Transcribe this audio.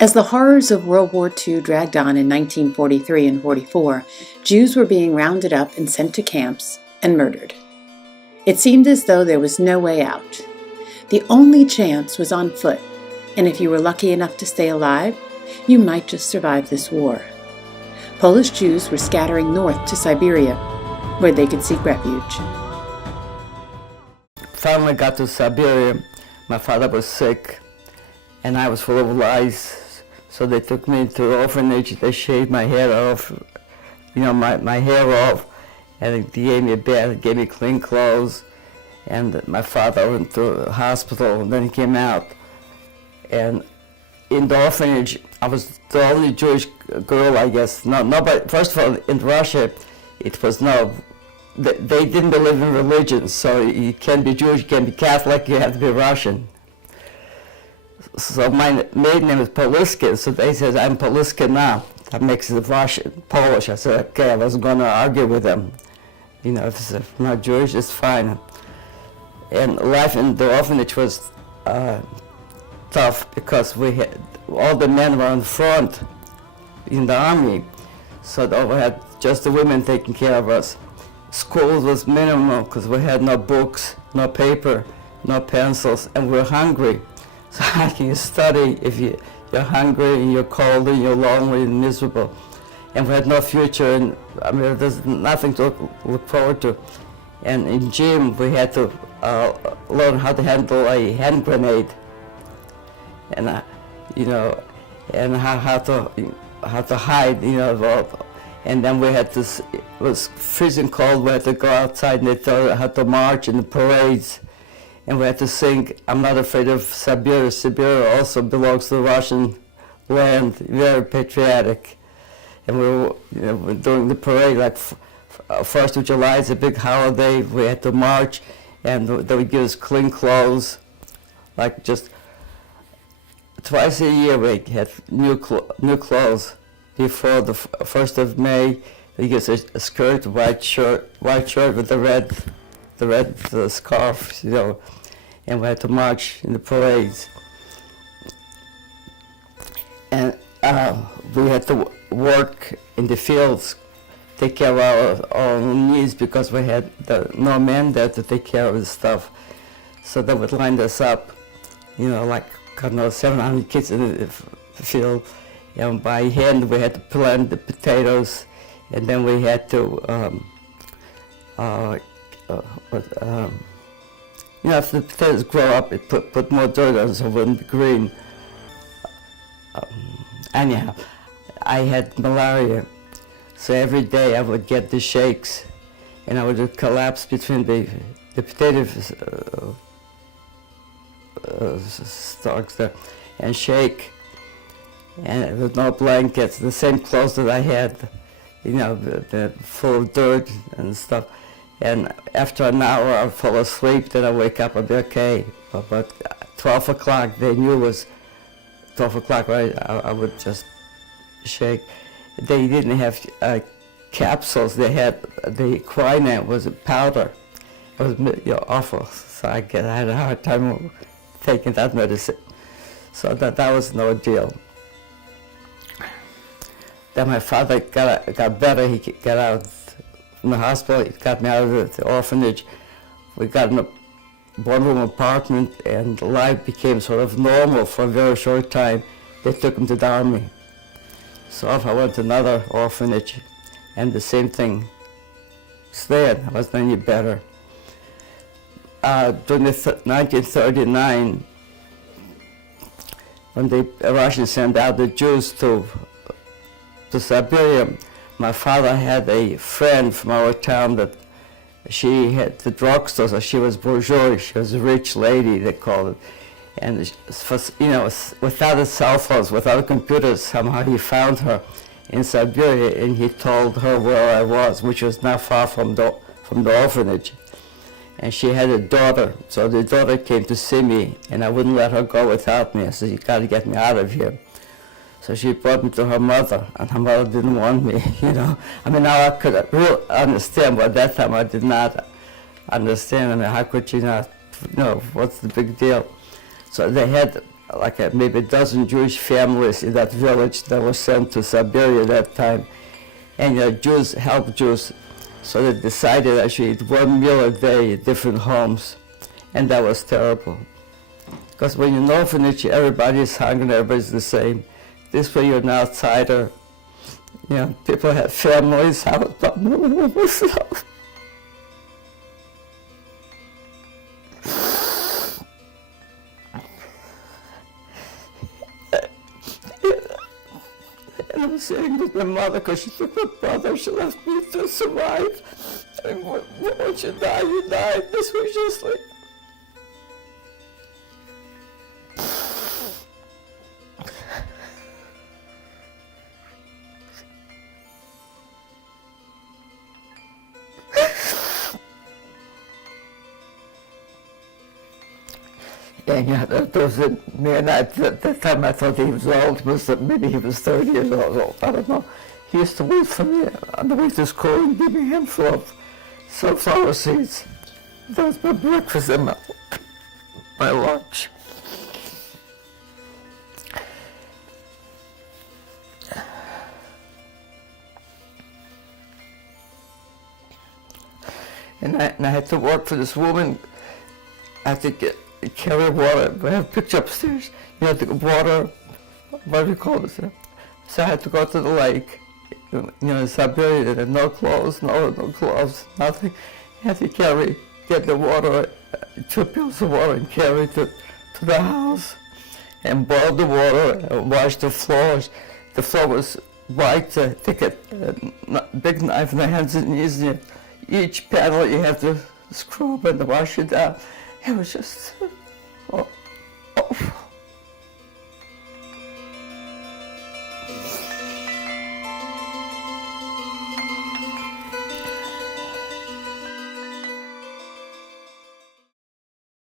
As the horrors of World War II dragged on in 1943 and 44, Jews were being rounded up and sent to camps and murdered. It seemed as though there was no way out. The only chance was on foot, and if you were lucky enough to stay alive, you might just survive this war. Polish Jews were scattering north to Siberia, where they could seek refuge. Finally got to Siberia. My father was sick, and I was full of lice. So they took me to the orphanage. They shaved my hair off, my hair off, and they gave me a bath, gave me clean clothes. And my father went to the hospital, and then he came out. And in the orphanage, I was the only Jewish girl, I guess. Nobody. First of all, in Russia, it was they didn't believe in religion. So you can't be Jewish, you can't be Catholic, you have to be Russian. So my maiden name is Poliskin, so they said, I'm Poliskin now. That makes it Russian, Polish. I said, okay, I wasn't going to argue with them. If I'm not Jewish, it's fine. And life in the orphanage was tough because all the men were on front in the army, so we had just the women taking care of us. School was minimal because we had no books, no paper, no pencils, and we were hungry. So how can you study if you're hungry and you're cold and you're lonely and miserable? And we had no future, and there's nothing to look forward to. And in gym, we had to learn how to handle a hand grenade, and and how to hide, And then we had to. It was freezing cold. We had to go outside, and they taught us how to march in the parades. And we had to sing, I'm not afraid of Siberia. Siberia also belongs to the Russian land, very patriotic. And we were doing the parade, like 1st of July is a big holiday. We had to march, and they would give us clean clothes, like just twice a year we had new clothes. Before the 1st of May, they give us a skirt, white shirt with the red scarf, and we had to march in the parades. And we had to work in the fields, take care of our needs because we had no men there to take care of the stuff. So they would line us up, 700 kids in the field. And by hand we had to plant the potatoes, and then we had to if the potatoes grow up, it put more dirt on so it wouldn't be green. Anyhow, I had malaria, so every day I would get the shakes, and I would collapse between the potato stalks there and shake, and with no blankets, the same clothes that I had, full of dirt and stuff. And after an hour, I'd fall asleep, then I wake up, I'd be okay. But 12 o'clock, they knew it was 12 o'clock, right? I would just shake. They didn't have capsules, they had, the quinine was a powder. It was awful, so I had a hard time taking that medicine. So that was no deal. Then my father got better, he got out from the hospital, he got me out of the orphanage. We got in a one-room apartment, and life became sort of normal for a very short time. They took him to the army. So off I went to another orphanage, and the same thing stayed. I wasn't any better. During 1939, when the Russians sent out the Jews to Siberia, my father had a friend from our town that she had the drugstore, so she was bourgeois, she was a rich lady, they called it. And without the cell phones, without computers, somehow he found her in Siberia, and he told her where I was, which was not far from the orphanage. And she had a daughter, so the daughter came to see me, and I wouldn't let her go without me. I said, you got to get me out of here. So she brought me to her mother, and her mother didn't want me, now I could really understand, but at that time I did not understand. How could she not, what's the big deal? So they had like maybe a dozen Jewish families in that village that were sent to Siberia at that time. And Jews helped Jews, so they decided actually eat one meal a day in different homes. And that was terrible. Because when you're an orphanage, everybody's hungry, everybody's the same. This way you're an outsider. You know, people have families. I was not moving myself. And I was saying with my mother, because she took my brother, she left me to survive. And once you die, you die. This was just like... And yeah, there was a man at that time I thought he was old, maybe he was 30 years old, I don't know. He used to wait for me on the way to school and give me a handful of sunflower seeds. That was my breakfast and my lunch. And I had to work for this woman. I had to carry water. I have a picture upstairs. You know, the water, what do you call it? So I had to go to the lake. You know, in Siberia, there no clothes, no gloves, nothing. You had to get the water, 2 pills of water and carry it to the house and boil the water and wash the floors. The floor was white. Take a big knife in the hands and knees. Each panel you have to scrub and wash it out. It was just, oh.